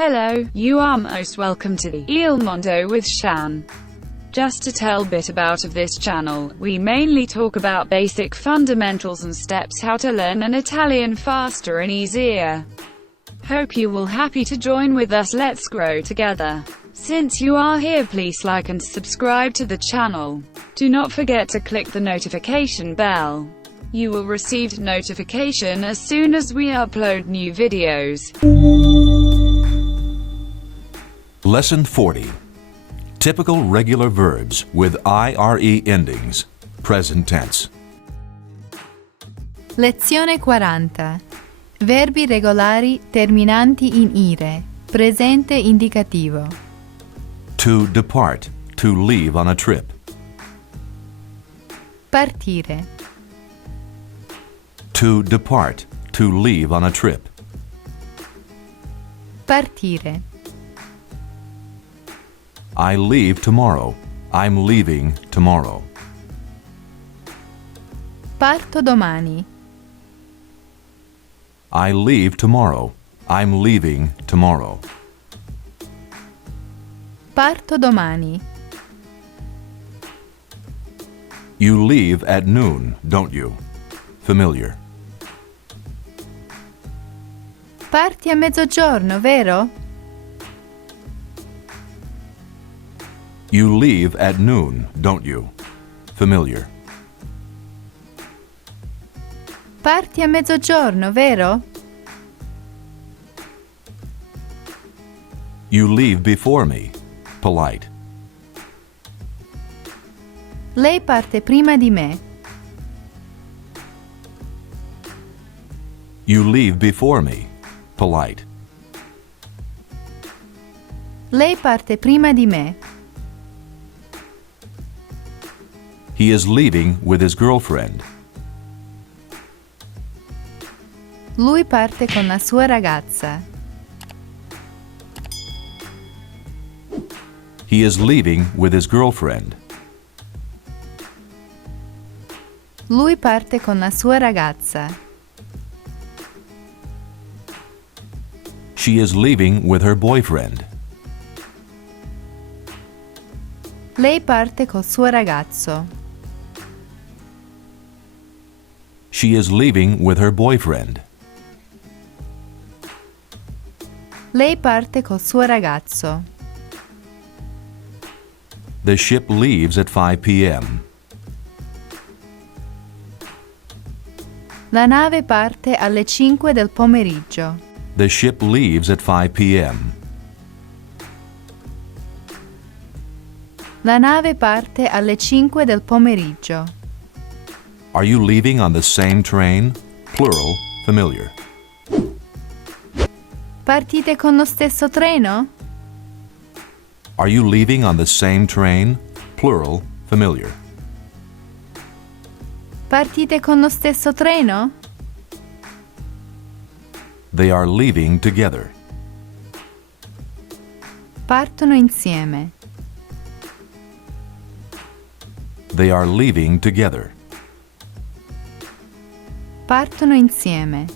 Hello, you are most welcome to the Il Mondo with Shan. Just to tell a bit about of this channel, we mainly talk about basic fundamentals and steps how to learn an Italian faster and easier. Hope you will happy to join with us, let's grow together. Since you are here, please like and subscribe to the channel. Do not forget to click the notification bell. You will receive notification as soon as we upload new videos. Lesson 40. Typical regular verbs with IRE endings. Present tense. Lezione 40. Verbi regolari terminanti in ire. Presente indicativo. To depart, to leave on a trip. Partire. To depart, to leave on a trip. Partire. I leave tomorrow. I'm leaving tomorrow. Parto domani. I leave tomorrow. I'm leaving tomorrow. Parto domani. You leave at noon, don't you? Familiar. Parti a mezzogiorno, vero? You leave at noon, don't you? Familiar. Parti a mezzogiorno, vero? You leave before me. Polite. Lei parte prima di me. You leave before me. Polite. Lei parte prima di me. He is leaving with his girlfriend. Lui parte con la sua ragazza. He is leaving with his girlfriend. Lui parte con la sua ragazza. She is leaving with her boyfriend. Lei parte col suo ragazzo. She is leaving with her boyfriend. Lei parte col suo ragazzo. The ship leaves at 5 p.m. La nave parte alle 5 del pomeriggio. The ship leaves at 5 p.m. La nave parte alle 5 del pomeriggio. Are you leaving on the same train? Plural, familiar. Partite con lo stesso treno? Are you leaving on the same train? Plural, familiar. Partite con lo stesso treno? They are leaving together. Partono insieme. They are leaving together. Partono insieme.